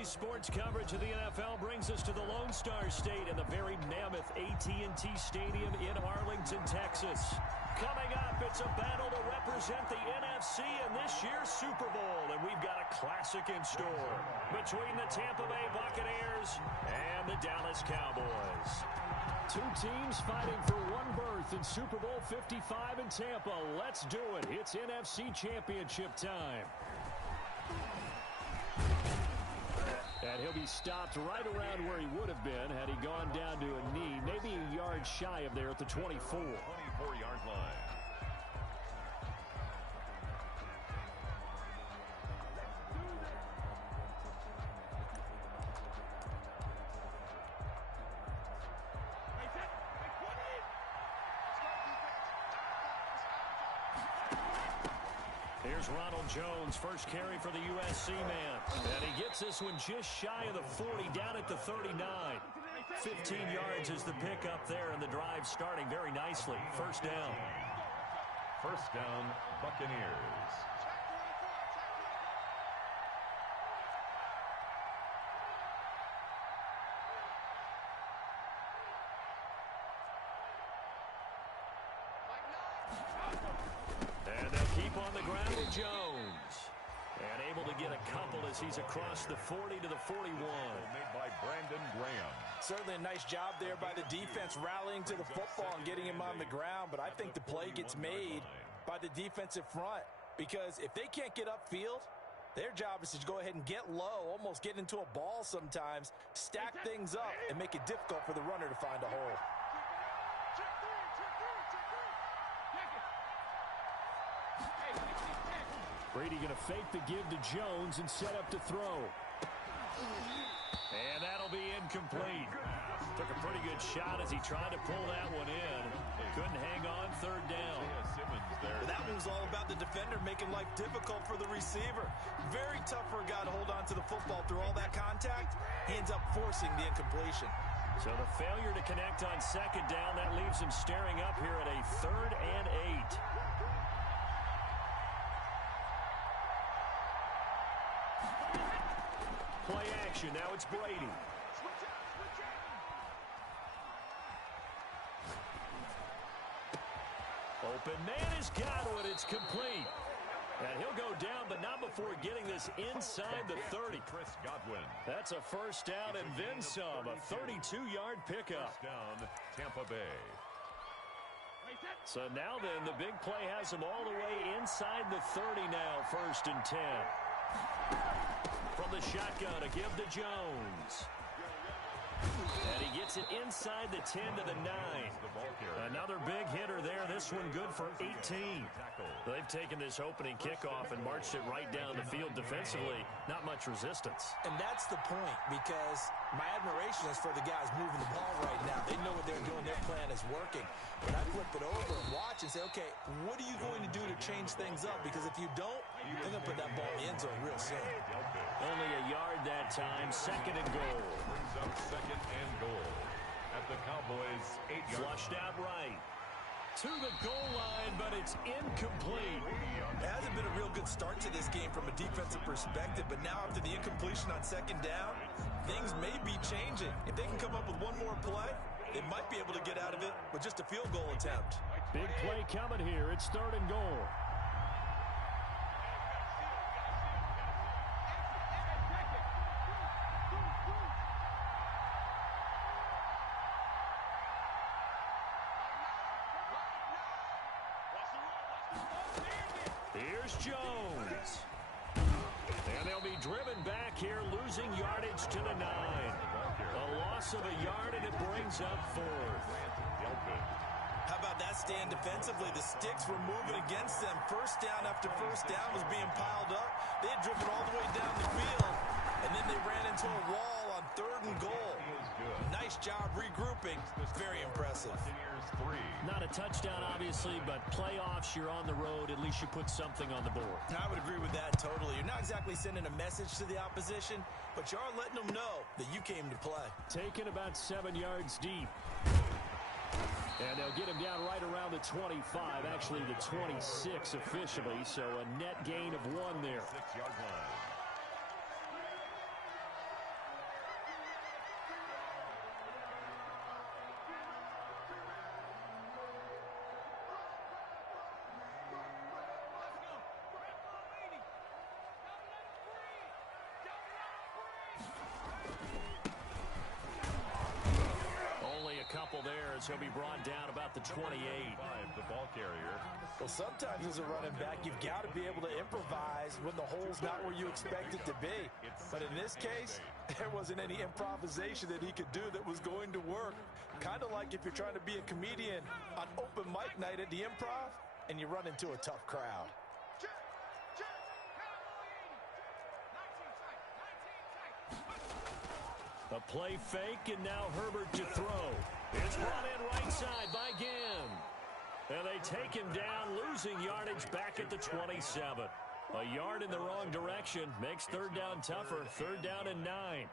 Today's sports coverage of the NFL brings us to the Lone Star State and the very mammoth AT&T Stadium in Arlington, Texas. Coming up, it's a battle to represent the NFC in this year's Super Bowl, and we've got a classic in store between the Tampa Bay Buccaneers and the Dallas Cowboys. Two teams fighting for one berth in Super Bowl 55 in Tampa. Let's do it. It's NFC Championship time. And he'll be stopped right around where he would have been had he gone down to a knee, maybe a yard shy of there at the 24. 24-yard line. Here's Ronald Jones, first carry for the USC man. And he gets this one just shy of the 40, down at the 39. 15 yards is the pickup there, and the drive starting very nicely. First down. First down, Buccaneers. And they'll keep on the ground with Jones. And able to get a couple as he's across the 40 to the 41. Made by Brandon Graham. Certainly a nice job there by the defense rallying to the football and getting him on the ground. But I think the play gets made by the defensive front. Because if they can't get upfield, their job is to go ahead and get low, almost get into a ball sometimes, stack things up, and make it difficult for the runner to find a hole. Brady going to fake the give to Jones and set up to throw. And that'll be incomplete. Took a pretty good shot as he tried to pull that one in. Couldn't hang on, third down. That one was all about the defender making life difficult for the receiver. Very tough for a guy to hold on to the football through all that contact. He ends up forcing the incompletion. So the failure to connect on second down, that leaves him staring up here at a 3rd and 8. Play action. Now it's Brady. Open man has got it. It's complete. And he'll go down, but not before getting this inside the 30. Chris Godwin. That's a first down and then some. A 32-yard pickup. First down, Tampa Bay. So now then, the big play has him all the way inside the 30 now. 1st and 10. From the shotgun, a give to Jones. And he gets it inside the 10 to the 9. Another big hitter there. This one good for 18. They've taken this opening kickoff and marched it right down the field defensively. Not much resistance. And that's the point, because my admiration is for the guys moving the ball right now. They know what they're doing. Their plan is working. But I flip it over and watch and say, okay, what are you going to do to change things up? Because if you don't, they're going to put that ball in the end zone real soon. Only a yard that time. 2nd and goal. Brings up 2nd and goal at the Cowboys' 8-yard. Flushed out right to the goal line, but it's incomplete. It hasn't been a real good start to this game from a defensive perspective, but now after the incompletion on 2nd down, things may be changing. If they can come up with one more play, they might be able to get out of it with just a field goal attempt. Big play coming here. It's 3rd and goal. Here's Jones. And they'll be driven back here, losing yardage to the 9. A loss of a yard, and it brings up 4th. How about that stand defensively? The sticks were moving against them. First down after first down was being piled up. They had driven all the way down the field, and then they ran into a wall on 3rd and goal. Nice job regrouping. Very impressive. Not a touchdown, obviously, but playoffs, you're on the road. At least you put something on the board. I would agree with that totally. You're not exactly sending a message to the opposition, but you are letting them know that you came to play. Taken about 7 yards deep. And they'll get him down right around the 25, actually the 26 officially, so a net gain of 1 there. 6-yard line. as he'll be brought down about the 28. The ball carrier. Well, sometimes as a running back, you've got to be able to improvise when the hole's not where you expect it to be. But in this case, there wasn't any improvisation that he could do that was going to work. Kind of like if you're trying to be a comedian on open mic night at the Improv and you run into a tough crowd. A play fake, and now Herbert to throw. It's brought in right side by Ginn. And they take him down, losing yardage back at the 27. A yard in the wrong direction makes third down tougher. Third down and 9.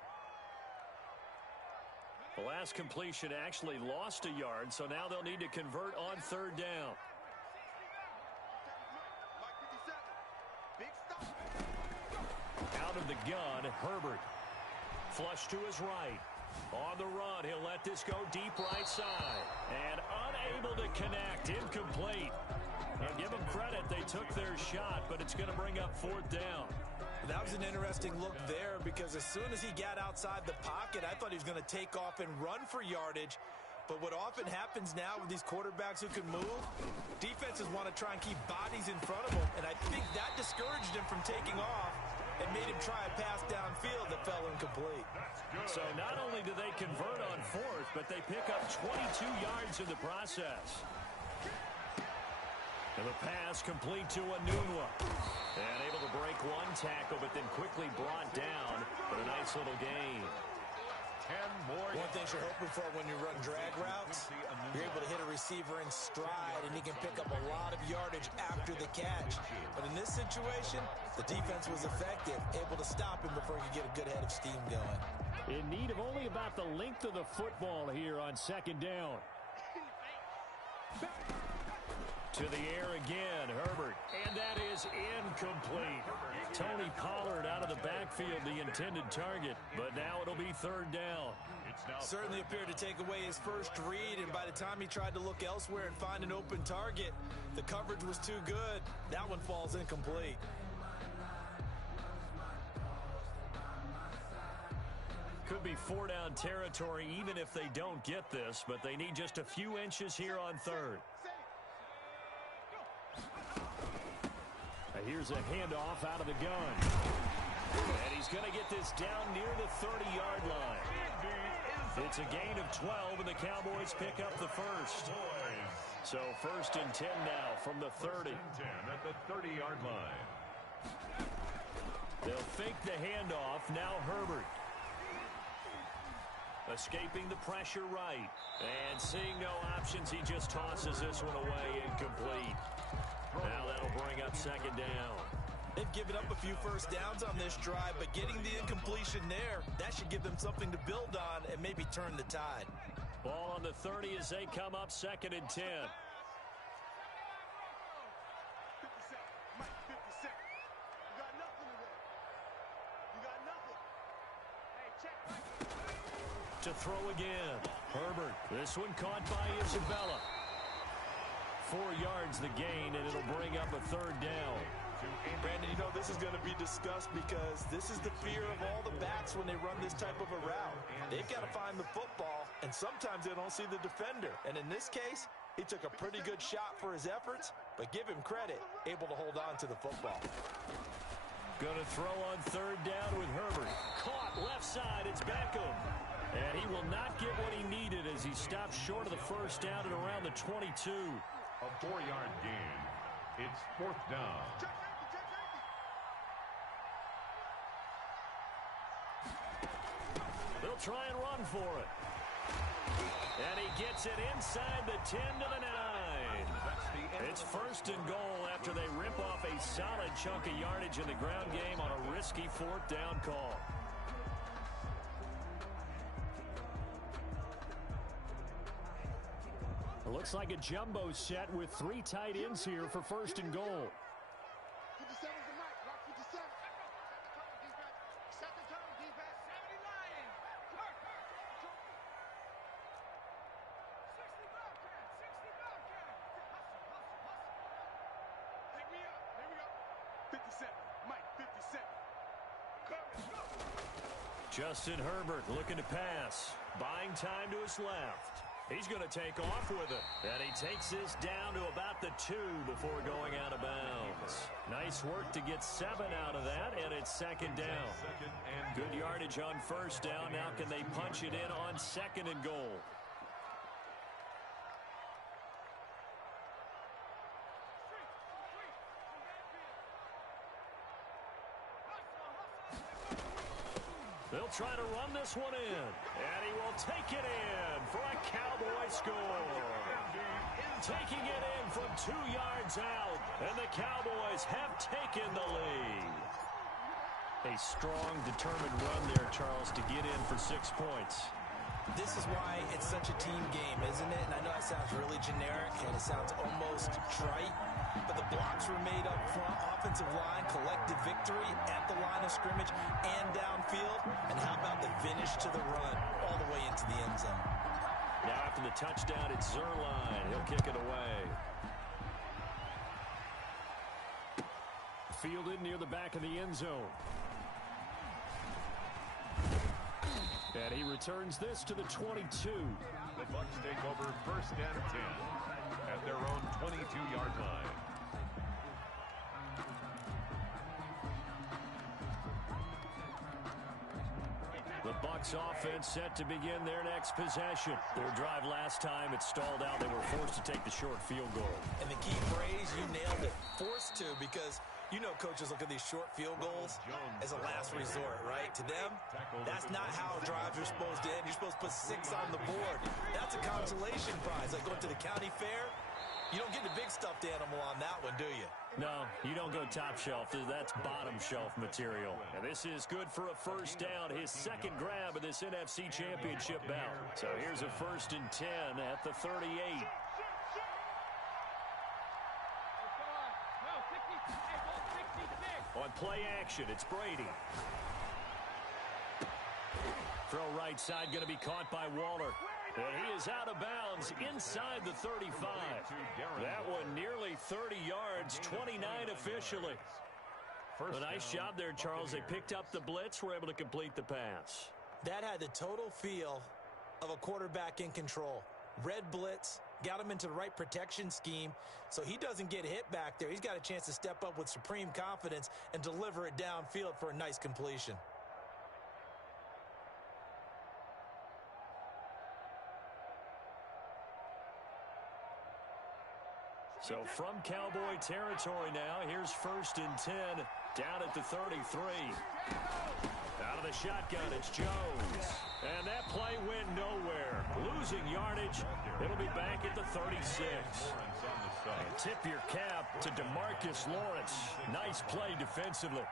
The last completion actually lost a yard, so now they'll need to convert on third down. Out of the gun, Herbert. Flush to his right. On the run, he'll let this go deep right side. And unable to connect. Incomplete. Now give them credit. They took their shot, but it's going to bring up fourth down. That was an interesting look there because as soon as he got outside the pocket, I thought he was going to take off and run for yardage. But what often happens now with these quarterbacks who can move, defenses want to try and keep bodies in front of them. And I think that discouraged him from taking off and made him try a pass downfield that fell incomplete. So not only do they convert on fourth, but they pick up 22 yards in the process. And the pass complete to Anunwa. And able to break one tackle, but then quickly brought down. But a nice little gain. 10 more. One thing you're hoping for when you run drag routes, you're able to hit a receiver in stride, and he can pick up a lot of yardage after the catch. But in this situation, the defense was effective, able to stop him before he could get a good head of steam going. In need of only about the length of the football here on second down. To the air again, Herbert. And that is incomplete. Tony Pollard out of the backfield, the intended target. But now it'll be third down. Certainly appeared to take away his first read, and by the time he tried to look elsewhere and find an open target, the coverage was too good. That one falls incomplete. Could be four-down territory even if they don't get this, but they need just a few inches here on third. Here's a handoff out of the gun. And he's going to get this down near the 30-yard line. It's a gain of 12, and the Cowboys pick up the first. So first and 10 now from the 30. 10 at the 30-yard line. They'll fake the handoff. Now Herbert. Escaping the pressure right. And seeing no options, he just tosses this one away, incomplete. Now that'll bring up second down. They've given up a few first downs on this drive, but getting the incompletion there, that should give them something to build on and maybe turn the tide. Ball on the 30 as they come up second and 10. To throw again. Herbert. This one caught by Isabella. 4 yards the gain, and it'll bring up a third down. Brandon, you know this is going to be discussed because this is the fear of all the backs when they run this type of a route. They've got to find the football, and sometimes they don't see the defender. And in this case, he took a pretty good shot for his efforts, but give him credit, able to hold on to the football. Going to throw on third down with Herbert. Caught left side, it's Beckham. And he will not get what he needed as he stops short of the first down at around the 22. A 4-yard gain. It's fourth down. They'll try and run for it. And he gets it inside the 10 to the 9. It's first and goal after they rip off a solid chunk of yardage in the ground game on a risky fourth down call. It looks like a jumbo set with 3 tight ends here for first and goal. Justin Herbert looking to pass. Buying time to his left. He's going to take off with it. And he takes this down to about the 2 before going out of bounds. Nice work to get 7 out of that, and it's second down. Good yardage on first down. Now can they punch it in on second and goal? They'll try to run this one in, and he will take it in for a Cowboy score. Taking it in from 2 yards out, and the Cowboys have taken the lead. A strong, determined run there, Charles, to get in for 6 points. This is why it's such a team game, isn't it? And I know that sounds really generic, and it sounds almost trite, but the blocks were made up front, offensive line, collective victory at the line of scrimmage and downfield. And how about the finish to the run all the way into the end zone? Now after the touchdown, it's Zerline. He'll kick it away. Fielded near the back of the end zone. And he returns this to the 22. The Bucs take over first and 10 at their own 22-yard line. The Bucs offense set to begin their next possession. Their drive last time, it stalled out. They were forced to take the short field goal. And the key phrase, you nailed it, forced to, because you know coaches look at these short field goals as a last resort, right? To them, that's not how drives are supposed to end. You're supposed to put 6 on the board. That's a consolation prize. Like going to the county fair, you don't get the big stuffed animal on that one, do you? No, you don't go top shelf. That's bottom shelf material. And this is good for a first down. His second grab of this NFC Championship bout. So here's a 1st and 10 at the 38. On play action, it's Brady. Throw right side going to be caught by Waller. And he is out of bounds inside the 35. That one nearly 30 yards, 29 officially. A nice job there, Charles. They picked up the blitz, were able to complete the pass. That had the total feel of a quarterback in control. Red blitz, got him into the right protection scheme, so he doesn't get hit back there. He's got a chance to step up with supreme confidence and deliver it downfield for a nice completion. So from Cowboy territory now, here's 1st and 10 down at the 33. Out of the shotgun, it's Jones. And that play went nowhere. Losing yardage. It'll be back at the 36. And tip your cap to DeMarcus Lawrence. Nice play defensively.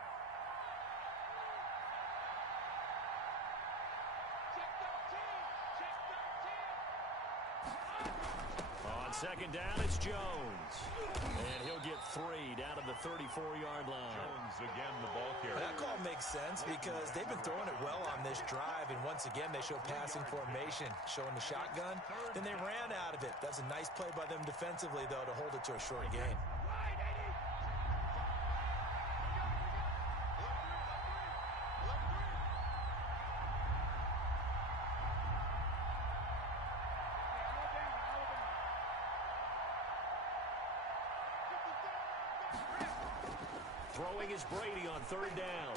Second down, it's Jones. And he'll get 3 down to the 34-yard line. Jones again, the ball carrier. That call makes sense because they've been throwing it well on this drive, and once again they show passing formation, showing the shotgun. Then they ran out of it. That's a nice play by them defensively, though, to hold it to a short gain. Throwing is Brady on 3rd down.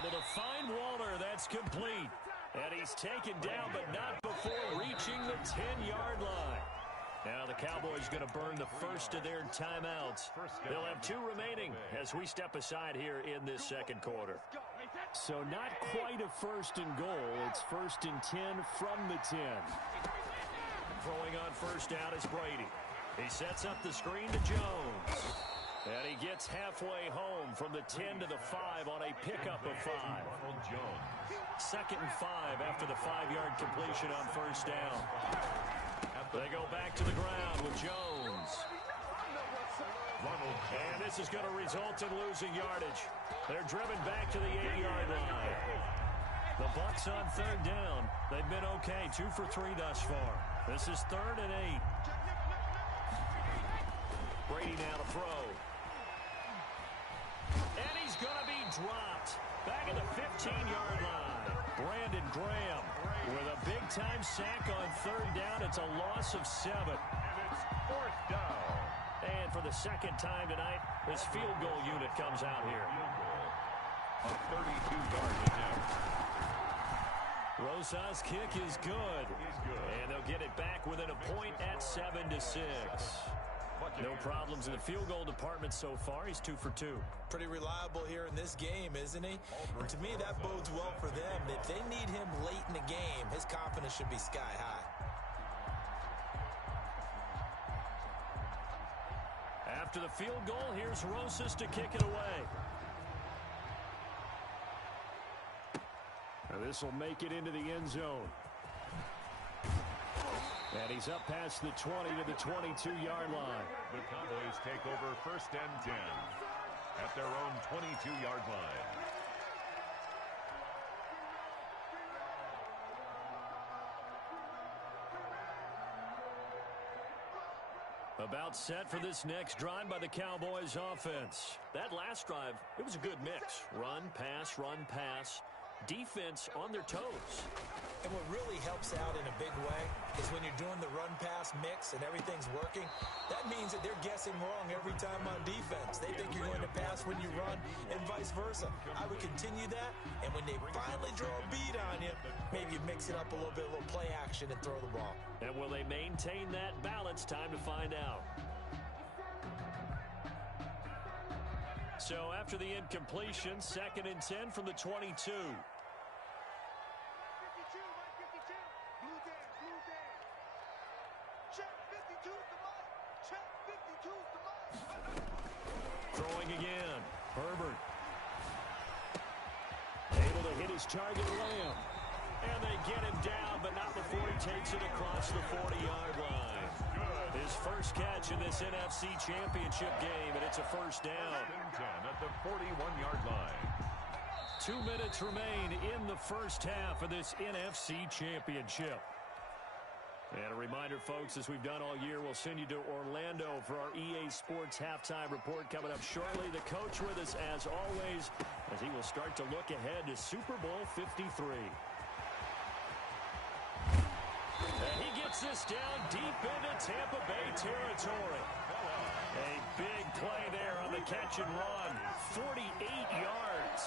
Able to find Waller. That's complete. And he's taken down, but not before reaching the 10-yard line. Now the Cowboys going to burn the first of their timeouts. They'll have 2 remaining as we step aside here in this second quarter. So not quite a 1st and goal. It's 1st and 10 from the 10. Throwing on 1st down is Brady. He sets up the screen to Jones. And he gets halfway home from the 10 to the 5 on a pickup of 5. 2nd and 5 after the 5-yard completion on 1st down. They go back to the ground with Jones. And this is going to result in losing yardage. They're driven back to the 8-yard line. The Bucs on 3rd down. They've been okay, 2 for 3 thus far. This is 3rd and 8. Brady now to throw. And he's going to be dropped. Back at the 15-yard line. Brandon Graham with a big-time sack on 3rd down. A It's a loss of 7. And it's 4th down. And for the second time tonight, this field goal unit comes out here. A 32-yard attempt. Rosa's kick is good. And they'll get it back within a point at 7-6. No problems in the field goal department so far. He's 2 for 2. Pretty reliable here in this game, isn't he? And to me, that bodes well for them. If they need him late in the game, his confidence should be sky high. After the field goal, here's Rosas to kick it away. Now this will make it into the end zone. And he's up past the 20 to the 22-yard line. The Cowboys take over 1st and 10 at their own 22-yard line. About set for this next drive by the Cowboys offense. That last drive, it was a good mix. Run, pass, defense on their toes. And what really helps out in a big way is when you're doing the run-pass mix and everything's working, that means that they're guessing wrong every time on defense. They think you're going to pass when you run and vice versa. I would continue that, and when they finally draw a beat on you, maybe you mix it up a little bit, a little play action and throw the ball. And will they maintain that balance? Time to find out. So after the incompletion, 2nd and 10 from the 22. Throwing again. Herbert. Able to hit his target, Lamb. And they get him down, but not before he takes it across the 40-yard line. His first catch in this NFC Championship game, and it's a 1st down. 10 at the 41-yard line. 2 minutes remain in the first half of this NFC Championship. And a reminder, folks, as we've done all year, we'll send you to Orlando for our EA Sports halftime report coming up shortly. The coach with us, as always, as he will start to look ahead to Super Bowl 53. And he gets this down deep into Tampa Bay territory. A big play there on the catch and run. 48 yards.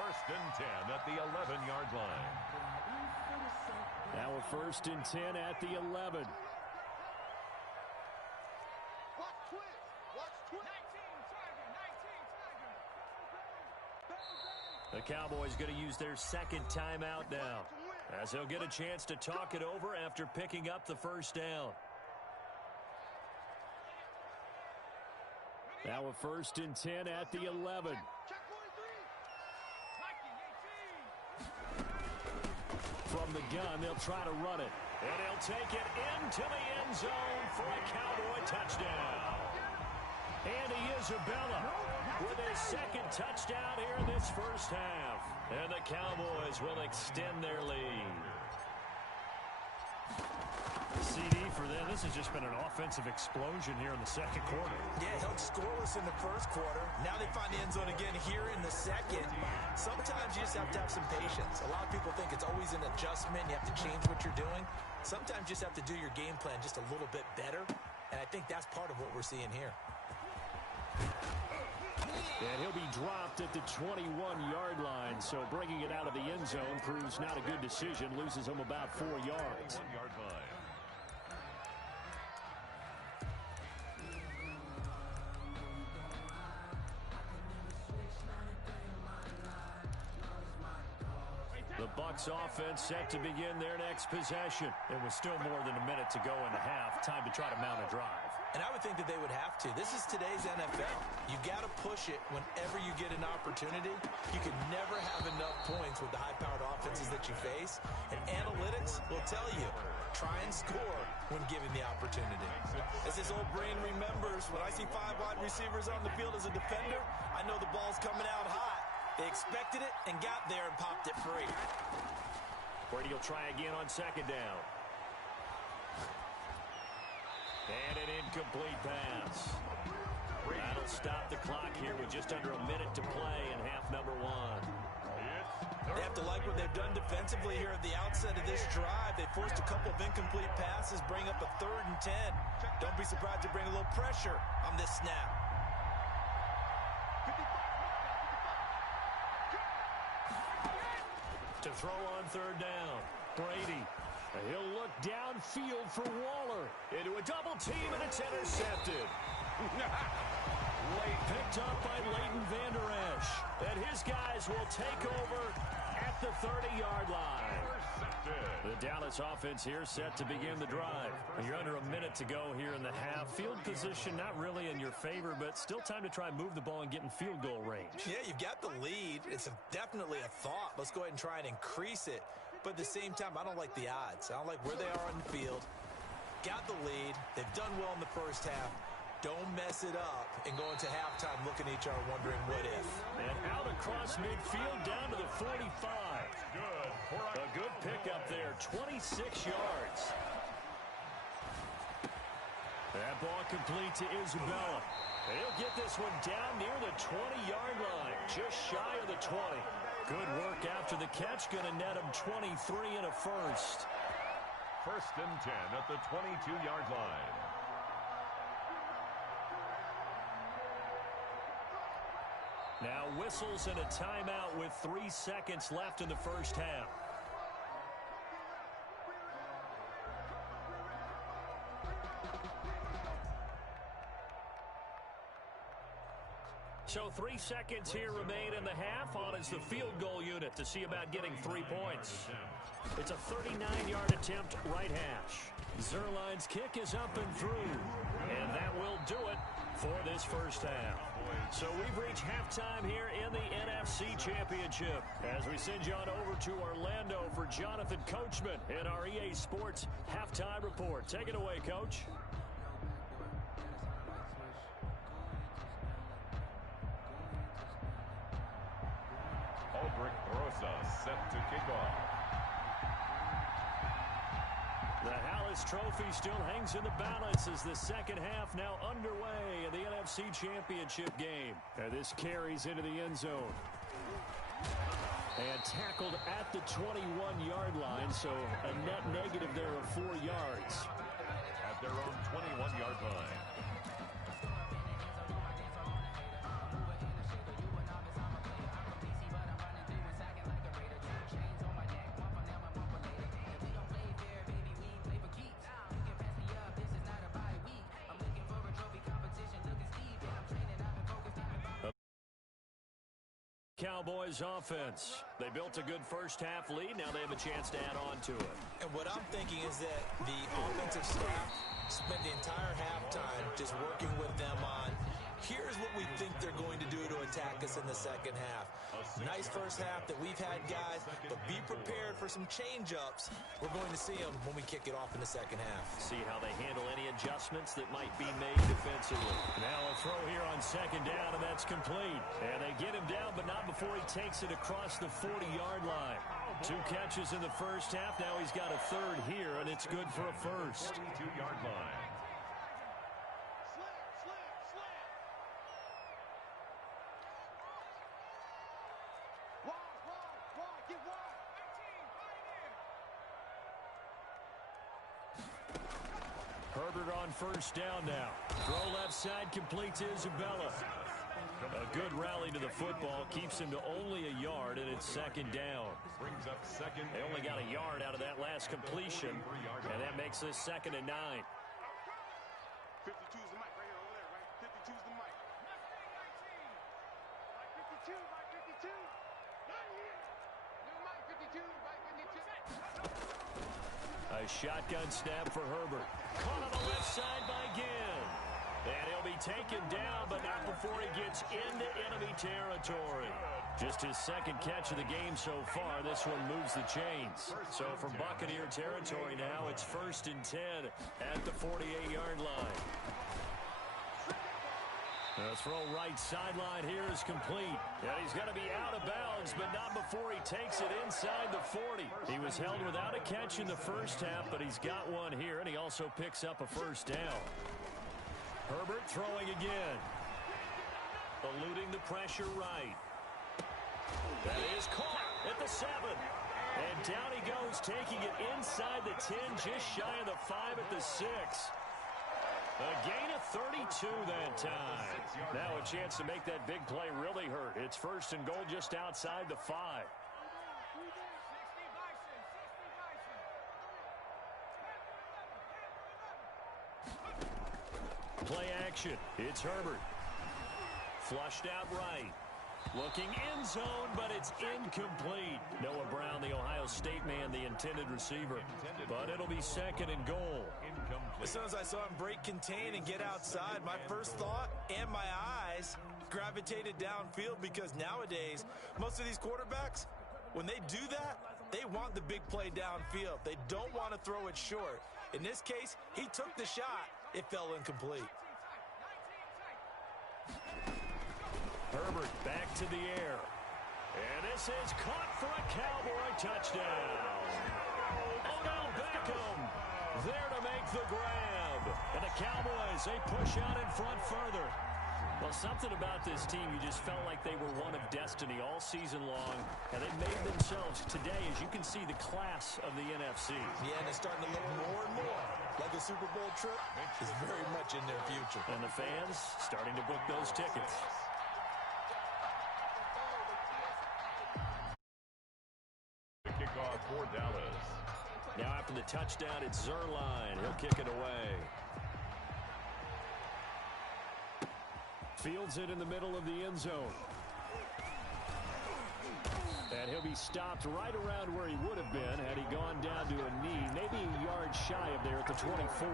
1st and 10 at the 11-yard line. Now a 1st and 10 at the 11. The Cowboys going to use their 2nd timeout now, as they'll get a chance to talk it over after picking up the 1st down. Now a 1st and 10 at the 11. From the gun, they'll try to run it. And he'll take it into the end zone for a Cowboy touchdown. Andy Isabella with his 2nd touchdown here in this first half. And the Cowboys will extend their lead. CD for them. This has just been an offensive explosion here in the 2nd quarter. Yeah, held scoreless in the 1st quarter. Now they find the end zone again here in the 2nd. Sometimes you just have to have some patience. A lot of people think it's always an adjustment. You have to change what you're doing. Sometimes you just have to do your game plan just a little bit better. And I think that's part of what we're seeing here. And he'll be dropped at the 21-yard line. So bringing it out of the end zone proves not a good decision. Loses him about 4 yards. 1-yard line. The Bucs offense set to begin their next possession. It was still more than a minute to go in the half. Time to try to mount a drive. And I would think that they would have to. This is today's NFL. You got to push it whenever you get an opportunity. You can never have enough points with the high-powered offenses that you face. And analytics will tell you, try and score when given the opportunity. As this old brain remembers, when I see 5 wide receivers on the field as a defender, I know the ball's coming out hot. They expected it and got there and popped it free. Brady will try again on 2nd down. And an incomplete pass. That'll stop the clock here with just under a minute to play in half number 1. It's They have to like what they've done defensively here at the outset of this drive. They forced a couple of incomplete passes, bring up a 3rd and 10. Don't be surprised to bring a little pressure on this snap. To throw on 3rd down, Brady. He'll look downfield for Waller. Into a double team, and it's intercepted. Picked up by Leighton Vander Esch. And his guys will take over at the 30-yard line. The Dallas offense here set to begin the drive. You're under a minute to go here in the half. Field position not really in your favor, but still time to try and move the ball and get in field goal range. Yeah, you've got the lead. It's definitely a thought. Let's go ahead and try and increase it. But at the same time, I don't like the odds. I don't like where they are on the field. Got the lead. They've done well in the first half. Don't mess it up and go into halftime looking at each other wondering what if. And out across midfield down to the 45. A good pickup there, 26 yards. That ball complete to Isabella. He'll get this one down near the 20-yard line, just shy of the 20. Good work after the catch, going to net him 23 and a first. 1st and 10 at the 22-yard line. Now whistles and a timeout with 3 seconds left in the first half. So 3 seconds here remain in the half. On is the field goal unit to see about getting 3 points. It's a 39-yard attempt right hash. Zerline's kick is up and through. And that will do it for this first half. So we've reached halftime here in the NFC Championship. As we send you on over to Orlando for Jonathan Coachman in our EA Sports Halftime Report. Take it away, Coach. Aldrich Rosa set to kick off. The Hallis Trophy still hangs in the balance as the second half now underway in the NFC Championship game. And this carries into the end zone. And tackled at the 21-yard line, so a net negative there of 4 yards. At their own 21-yard line. Cowboys offense. They built a good first half lead. Now they have a chance to add on to it. And what I'm thinking is that the offensive staff spent the entire halftime just working with them on, here's what we think they're going to do to attack us in the second half. Nice first half that we've had, guys, but be prepared for some change-ups. We're going to see them when we kick it off in the second half. See how they handle any adjustments that might be made defensively. Now a throw here on second down, and that's complete. And they get him down, but not before he takes it across the 40-yard line. 2 catches in the first half. Now he's got a third here, and it's good for a first. 42-yard line. Herbert on first down now. Throw left side, complete to Isabella. A good rally to the football, keeps him to only a yard, and it's second down. Brings up second. They only got a yard out of that last completion, and that makes this 2nd and 9. 52's the mic right here over there, right? 52's the mic. Mike 52, Mike 52. Not here. New Mike 52, Mike 52. A shotgun snap for Herbert. Caught on the left side by Ginn. And he'll be taken down, but not before he gets into enemy territory. Just his 2nd catch of the game so far. This one moves the chains. So from Buccaneer territory now, it's 1st and 10 at the 48-yard line. The throw right sideline here is complete. And he's going to be out of bounds, but not before he takes it inside the 40. He was held without a catch in the first half, but he's got one here, and he also picks up a first down. Herbert throwing again. Eluding the pressure right. That is caught. at the 7. And down he goes, taking it inside the 10, just shy of the 5 at the 6. A gain of 32 that time. Now a chance to make that big play really hurt. It's 1st and goal just outside the 5. Play action. It's Herbert. Flushed out right. Looking end zone, but it's incomplete. Noah Brown, the Ohio State man, the intended receiver. But it'll be 2nd and goal. As soon as I saw him break contain and get outside, my first thought and my eyes gravitated downfield, because nowadays, most of these quarterbacks, when they do that, they want the big play downfield. They don't want to throw it short. In this case, he took the shot. It fell incomplete. Herbert back to the air. And this is caught for a Cowboy touchdown. Odell Beckham there to make the grab. And the Cowboys, they push out in front further. Well, something about this team, you just felt like they were one of destiny all season long. And they made themselves today, as you can see, the class of the NFC. Yeah, and it's starting to look more and more like a Super Bowl trip is very much in their future. And the fans starting to book those tickets. Kickoff for Dallas. Now after the touchdown, it's Zerline. He'll kick it away. Fields it in the middle of the end zone. And he'll be stopped right around where he would have been had he gone down to a knee, maybe a yard shy of there at the 24.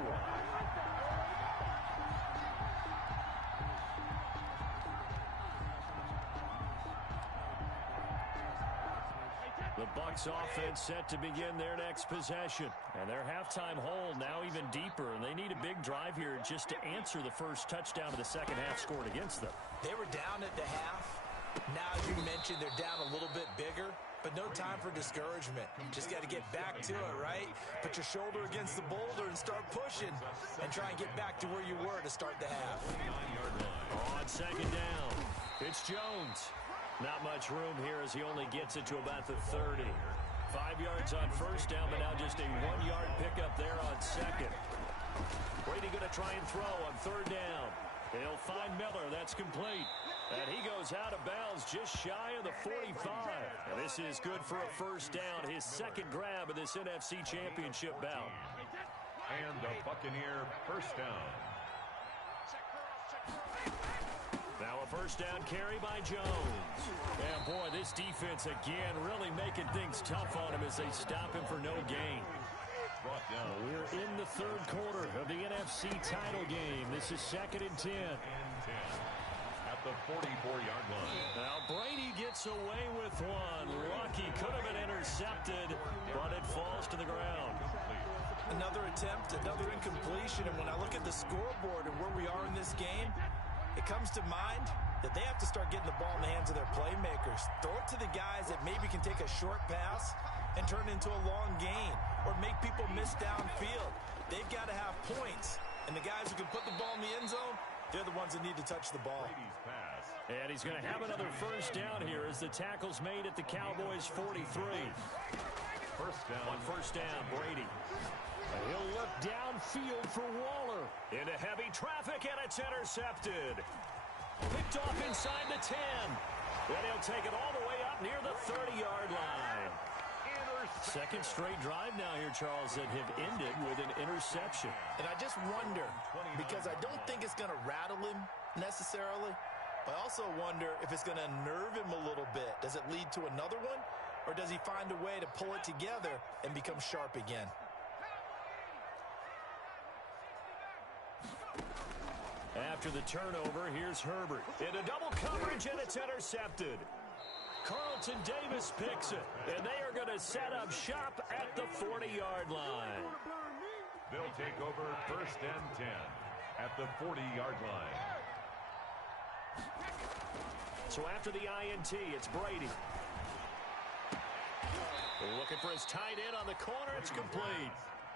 The Bucs offense set to begin their next possession. And their halftime hole now even deeper. And they need a big drive here just to answer the first touchdown of the second half scored against them. They were down at the half. Now, you mentioned they're down a little bit bigger, but no time for discouragement. Just got to get back to it, right? Put your shoulder against the boulder and start pushing and try and get back to where you were to start the half. On second down, it's Jones. Not much room here as he only gets it to about the 30. 5 yards on first down, but now just a 1-yard pickup there on second. Brady going to try and throw on third down. He'll find Miller. That's complete. And he goes out of bounds just shy of the 45. And this is good for a first down. His second grab of this NFC Championship bout. And the Buccaneer first down. Now a first down carry by Jones. And boy, this defense again really making things tough on him as they stop him for no gain. Brought down. We're in the third quarter of the NFC title game. This is 2nd and 10. At the 44-yard line. Now Brady gets away with one. Lucky, could have been intercepted, but it falls to the ground. Another attempt, another incompletion, and when I look at the scoreboard and where we are in this game, it comes to mind that they have to start getting the ball in the hands of their playmakers. Throw it to the guys that maybe can take a short pass and turn it into a long gain or make people miss downfield. They've got to have points, and the guys who can put the ball in the end zone, they're the ones that need to touch the ball. And he's going to have another first down here as the tackle's made at the Cowboys' 43. First down. On first down, Brady. He'll look downfield for Waller. Into heavy traffic, and it's intercepted. Picked off inside the 10. And he'll take it all the way up near the 30-yard line. Second straight drive now here, Charles, that have ended with an interception. And I just wonder, because I don't think it's going to rattle him necessarily, but I also wonder if it's going to nerve him a little bit. Does it lead to another one, or does he find a way to pull it together and become sharp again? After the turnover, here's Herbert. Into double coverage, and it's intercepted. Carlton Davis picks it, and they are going to set up shop at the 40-yard line. They'll take over first and 10 at the 40-yard line. So after the INT, it's Brady. Looking for his tight end on the corner. It's complete.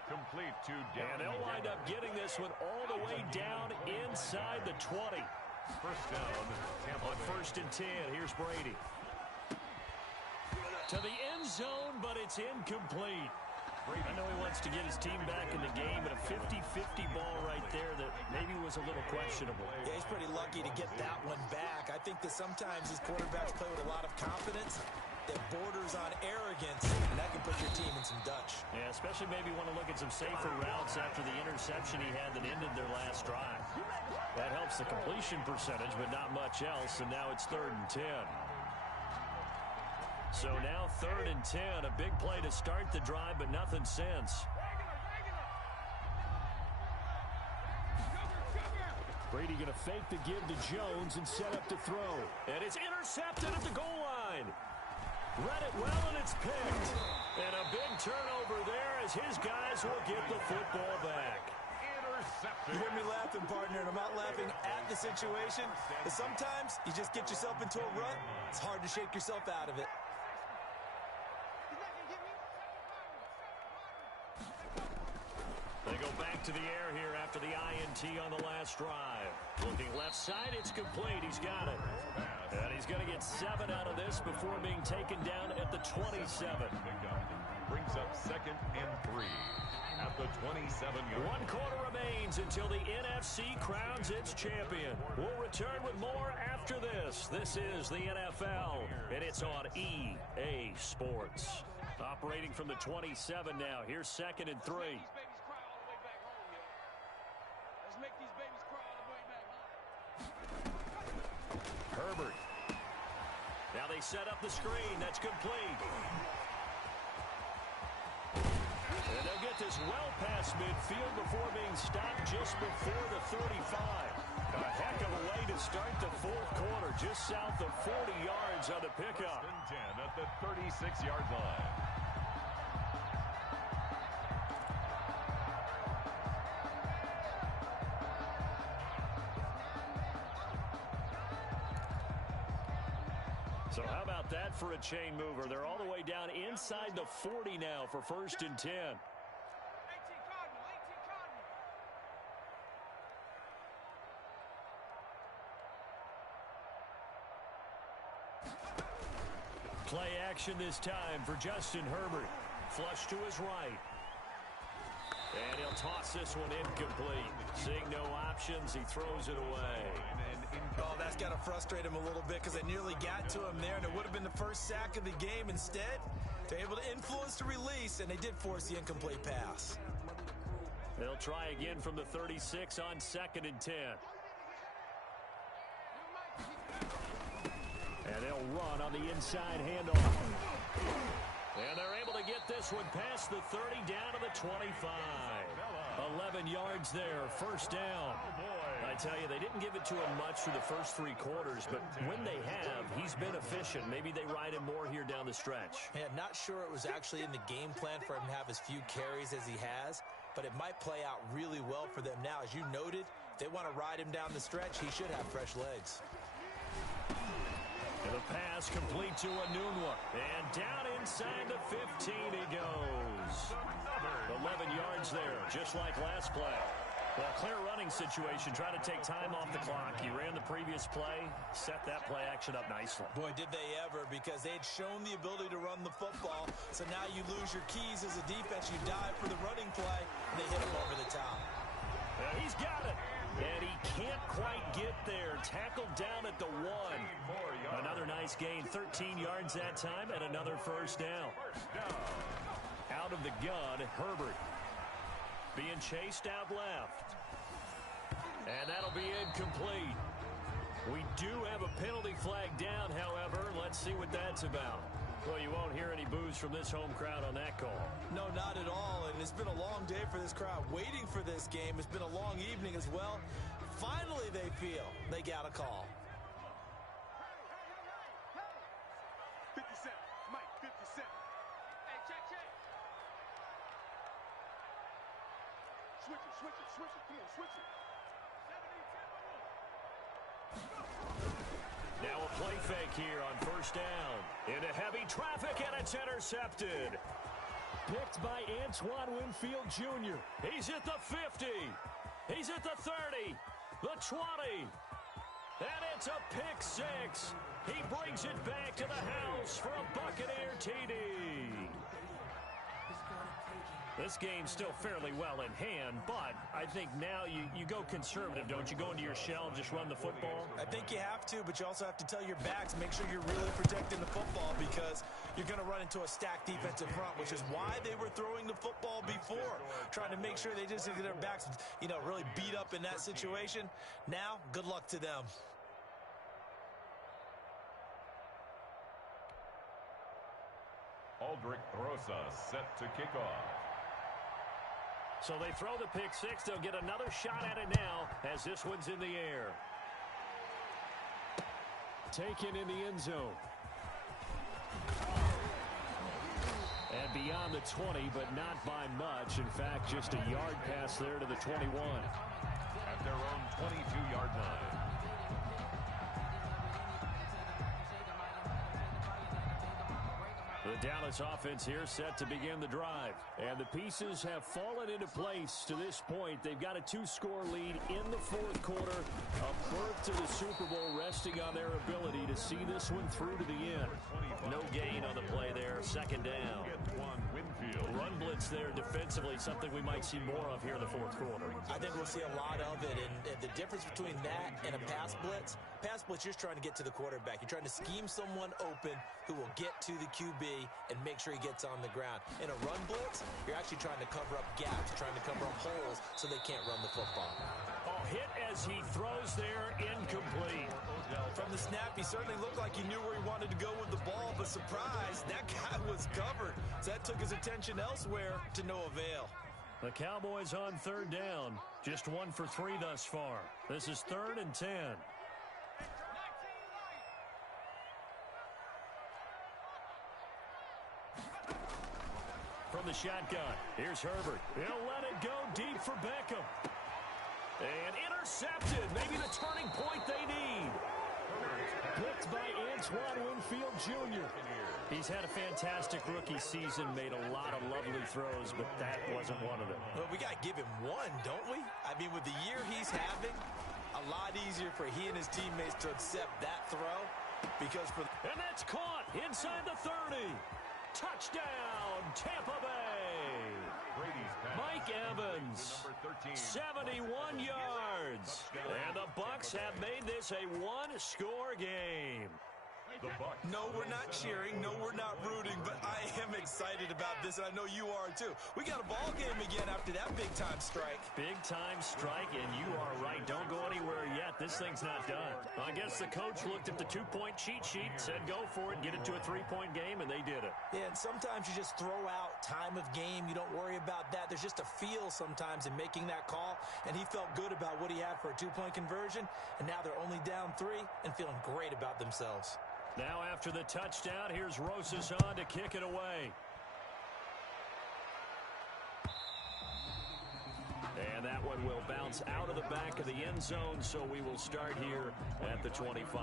Complete to down. And they'll wind up getting this one all the way down inside the 20. First down. On first and 10, here's Brady. To the end zone, but it's incomplete. I know he wants to get his team back in the game, but a 50-50 ball right there that maybe was a little questionable. Yeah, he's pretty lucky to get that one back. I think that sometimes these quarterbacks play with a lot of confidence that borders on arrogance, and that can put your team in some Dutch. Yeah, especially maybe want to look at some safer routes after the interception he had that ended their last drive. That helps the completion percentage, but not much else, and now it's 3rd and 10. So now 3rd and 10, a big play to start the drive, but nothing since. Brady going to fake the give to Jones and set up to throw. And it's intercepted at the goal line. Read it well, and it's picked. And a big turnover there as his guys will get the football back. You hear me laughing, partner, and I'm not laughing at the situation. But sometimes you just get yourself into a rut. It's hard to shake yourself out of it. They go back to the air here after the INT on the last drive. Looking left side, it's complete. He's got it. And he's going to get 7 out of this before being taken down at the 27. Brings up 2nd and 3 at the 27-yard. 1 quarter remains until the NFC crowns its champion. We'll return with more after this. This is the NFL, and it's on EA Sports. Operating from the 27 now. Here's 2nd and 3. Herbert. Now they set up the screen. That's complete. And they'll get this well past midfield before being stopped just before the 35. A heck of a way to start the 4th quarter. Just south of 40 yards on the pickup. 10 at the 36-yard line. So how about that for a chain mover? They're all the way down inside the 40 now for 1st and 10. Play action this time for Justin Herbert. Flush to his right. And he'll toss this one incomplete. Seeing no options, he throws it away. Oh, that's got to frustrate him a little bit because they nearly got to him there, and it would have been the first sack of the game. Instead, they're able to influence the release, and they did force the incomplete pass. They'll try again from the 36 on 2nd and 10. And they'll run on the inside handoff. And they're able to get this one past the 30 down to the 25. 11 yards there, 1st down. I tell you, they didn't give it to him much through the first 3 quarters, but when they have, he's been efficient. Maybe they ride him more here down the stretch. Yeah, not sure it was actually in the game plan for him to have as few carries as he has, but it might play out really well for them now. As you noted, if they want to ride him down the stretch, he should have fresh legs. And the pass complete to Anunwa. And down inside the 15 he goes. 11 yards there, just like last play. Well, clear running situation, trying to take time off the clock. He ran the previous play, set that play action up nicely. Boy, did they ever, because they had shown the ability to run the football. So now you lose your keys as a defense. You dive for the running play, and they hit him over the top. And he's got it. And he can't quite get there. Tackled down at the 1. Another nice gain, 13 yards that time, and another 1st down. Out of the gun, Herbert. Being chased out left. And that'll be incomplete. We do have a penalty flag down, however. Let's see what that's about. Well, you won't hear any boos from this home crowd on that call. No, not at all. And it's been a long day for this crowd waiting for this game. It's been a long evening as well. Finally, they feel they got a call. 57. Mike, 57. Hey, check. Switch it. Come on, switch it. Now a play fake here on 1st down. Into heavy traffic, and it's intercepted. Picked by Antoine Winfield Jr. He's at the 50. He's at the 30. The 20. And it's a pick six. He brings it back to the house for a Buccaneer TD. This game's still fairly well in hand, but I think now you go conservative, don't you? Go into your shell and just run the football? I think you have to, but you also have to tell your backs, make sure you're really protecting the football because you're going to run into a stacked defensive front, which is why they were throwing the football before, trying to make sure they just get their backs, really beat up in that situation. Now, good luck to them. Aldrich Rosa set to kick off. So they throw the pick six. They'll get another shot at it now as this one's in the air. Taken in the end zone. And beyond the 20, but not by much. In fact, just a yard pass there to the 21. At their own 22-yard line. The Dallas offense here set to begin the drive. And the pieces have fallen into place to this point. They've got a 2-score lead in the fourth quarter. A berth to the Super Bowl resting on their ability to see this one through to the end. No gain on the play there. Second down. Run blitz there defensively, something we might see more of here in the fourth quarter. I think we'll see a lot of it, and the difference between that and a pass blitz, you're just trying to get to the quarterback. You're trying to scheme someone open who will get to the QB and make sure he gets on the ground. In a run blitz, you're actually trying to cover up gaps, trying to cover up holes so they can't run the football. Oh, hit as he throws there, incomplete. From the snap, he certainly looked like he knew where he wanted to go with the ball, but surprise, that guy was covered. So that took his attention elsewhere to no avail. The Cowboys on third down. Just 1 for 3 thus far. This is 3rd and 10. From the shotgun, here's Herbert. He'll let it go deep for Beckham. And intercepted. Maybe the turning point they need. Picked by Antoine Winfield Jr. He's had a fantastic rookie season, made a lot of lovely throws, but that wasn't one of them. Well, we got to give him one, don't we? I mean, with the year he's having, a lot easier for he and his teammates to accept that throw because for... And that's caught inside the 30. Touchdown, Tampa Bay. Mike Evans, 71 yards. And the Bucs have made this a 1-score game. No, we're not cheering. No, we're not rooting. But I am excited about this, and I know you are too. We got a ball game again after that big-time strike. Big-time strike, and you are right. Don't go anywhere yet. This thing's not done. I guess the coach looked at the 2-point cheat sheet, said go for it, get it to a 3-point game, and they did it. Yeah, and sometimes you just throw out time of game. You don't worry about that. There's just a feel sometimes in making that call, and he felt good about what he had for a 2-point conversion, and now they're only down 3 and feeling great about themselves. Now after the touchdown, here's Rosas on to kick it away. And that one will bounce out of the back of the end zone, so we will start here at the 25.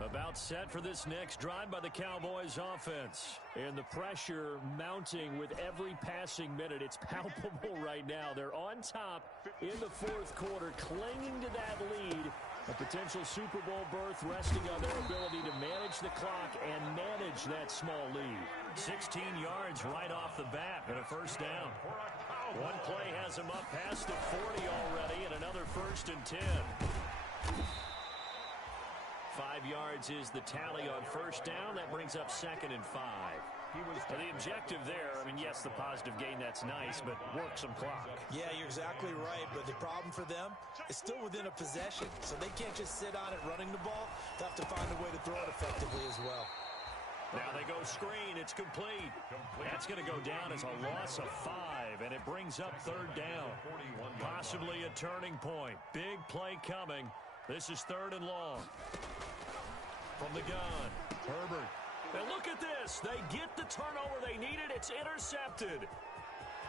About set for this next drive by the Cowboys offense. And the pressure mounting with every passing minute. It's palpable right now. They're on top in the fourth quarter, clinging to that lead. A potential Super Bowl berth resting on their ability to manage the clock and manage that small lead. 16 yards right off the bat and a first down. One play has them up past the 40 already and another 1st and 10. 5 yards is the tally on first down. That brings up 2nd and 5. The objective there, I mean, yes, the positive gain, that's nice, but work some clock. Yeah, you're exactly right, but the problem for them is still within a possession, so they can't just sit on it running the ball. They'll have to find a way to throw it effectively as well. Now they go screen. It's complete. That's going to go down as a loss of 5, and it brings up 3rd down. Possibly a turning point. Big play coming. This is 3rd and long. From the gun, Herbert. And look at this. They get the turnover they needed. It's intercepted.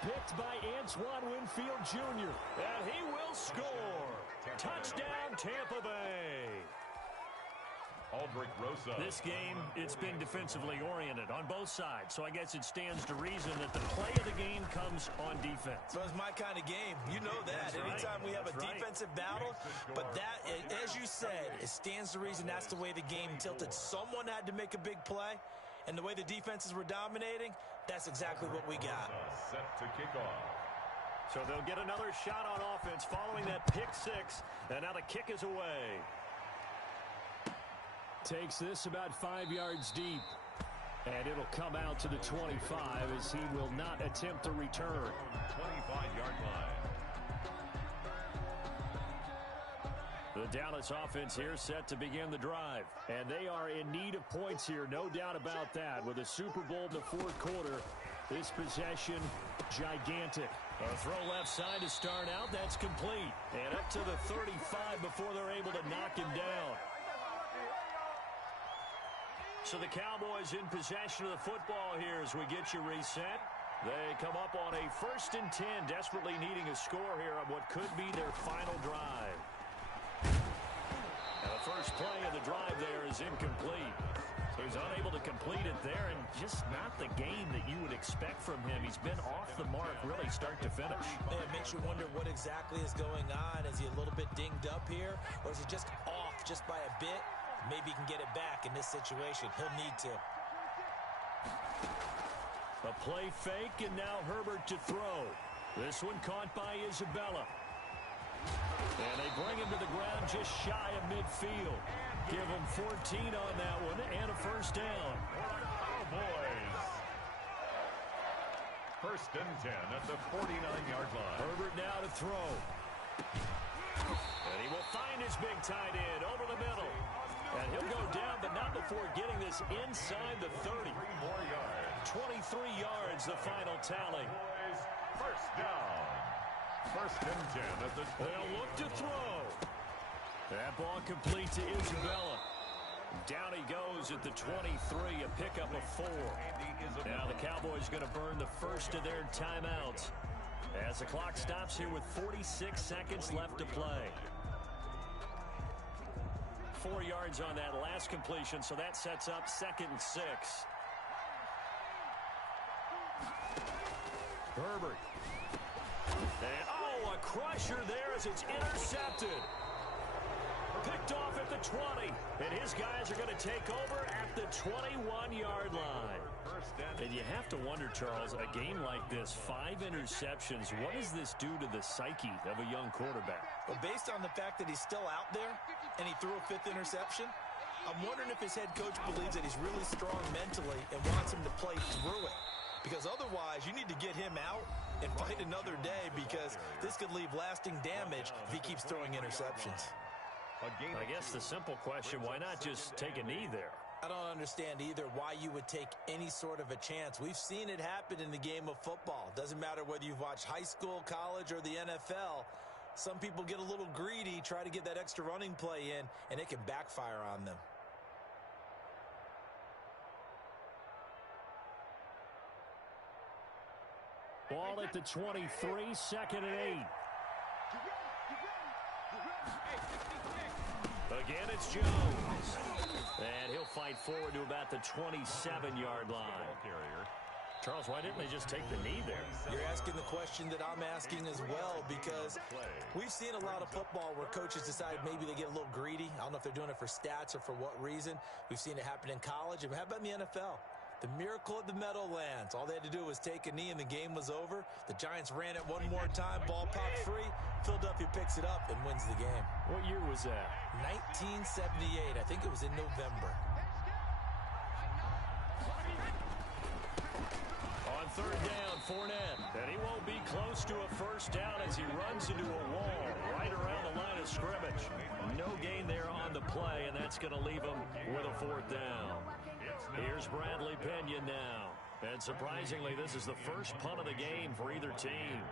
Picked by Antoine Winfield Jr. And he will score. Touchdown, Tampa Bay. This game, it's been defensively oriented on both sides, so I guess it stands to reason that the play of the game comes on defense. So it's my kind of game. You know that. Anytime we have a defensive battle, but that, as you said, it stands to reason that's the way the game tilted. Someone had to make a big play, and the way the defenses were dominating, that's exactly what we got. Set to kick off. So they'll get another shot on offense following that pick six, and now the kick is away. Takes this about 5 yards deep. And it'll come out to the 25 as he will not attempt to return. 25-yard line. The Dallas offense here set to begin the drive. And they are in need of points here, no doubt about that. With a Super Bowl in the fourth quarter, this possession, gigantic. A throw left side to start out. That's complete. And up to the 35 before they're able to knock him down. So the Cowboys in possession of the football here as we get you reset. They come up on a 1st and 10, desperately needing a score here on what could be their final drive. Now the first play of the drive there is incomplete. So he's unable to complete it there, and just not the game that you would expect from him. He's been off the mark really start to finish. It makes you wonder what exactly is going on. Is he a little bit dinged up here, or is he just off just by a bit? Maybe he can get it back in this situation. He'll need to. A play fake, and now Herbert to throw. This one caught by Isabella. And they bring him to the ground just shy of midfield. Give him 14 on that one and a first down. Cowboys. 1st and 10 at the 49-yard line. Herbert now to throw. And he will find his big tight end over the middle. And he'll go down, but not before getting this inside the 30. 23 yards, the final tally. First down. 1st and 10 at the 20. They'll look to throw. That ball complete to Isabella. Down he goes at the 23, a pickup of 4. Now the Cowboys going to burn the first of their timeouts as the clock stops here with 46 seconds left to play. 4 yards on that last completion, so that sets up 2nd and 6. Herbert. And, a crusher there as it's intercepted. Picked off at the 20, and his guys are going to take over at the 21-yard line. And you have to wonder, Charles, a game like this, 5 interceptions, what does this do to the psyche of a young quarterback? Well, based on the fact that he's still out there and he threw a 5th interception, I'm wondering if his head coach believes that he's really strong mentally and wants him to play through it. Because otherwise, you need to get him out and fight another day, because this could leave lasting damage if he keeps throwing interceptions. I guess the simple question, why not just take a knee there? I don't understand either why you would take any sort of a chance. We've seen it happen in the game of football. Doesn't matter whether you've watched high school, college, or the NFL. Some people get a little greedy, try to get that extra running play in, and it can backfire on them. Ball at the 23, 2nd and 8. Again, it's Jones. And he'll fight forward to about the 27-yard line. Charles, why didn't they just take the knee there? You're asking the question that I'm asking as well, because we've seen a lot of football where coaches decide maybe they get a little greedy. I don't know if they're doing it for stats or for what reason. We've seen it happen in college. And how about in the NFL? The miracle of the Meadowlands. All they had to do was take a knee and the game was over. The Giants ran it one more time. Ball popped free. Philadelphia picks it up and wins the game. What year was that? 1978. I think it was in November. On 3rd down, Fournette. And he won't be close to a first down as he runs into a wall right around the line of scrimmage. No gain there on the play, and that's going to leave him with a 4th down. Here's Bradley Pinion now. And surprisingly, this is the first punt of the game for either team.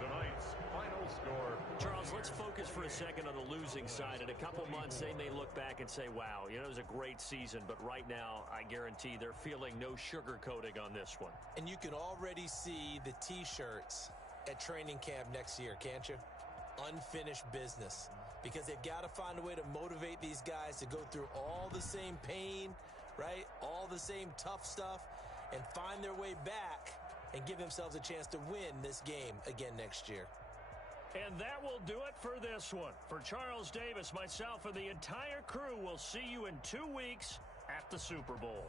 Tonight's final score. Charles, let's focus just for a second on the losing side. In a couple months, they may look back and say, wow, it was a great season. But right now, I guarantee they're feeling no sugarcoating on this one. And you can already see the T-shirts at training camp next year, can't you? Unfinished business. Because they've got to find a way to motivate these guys to go through all the same pain, right? All the same tough stuff, and find their way back and give themselves a chance to win this game again next year. And that will do it for this one. For Charles Davis, myself, and the entire crew, we'll see you in 2 weeks at the Super Bowl.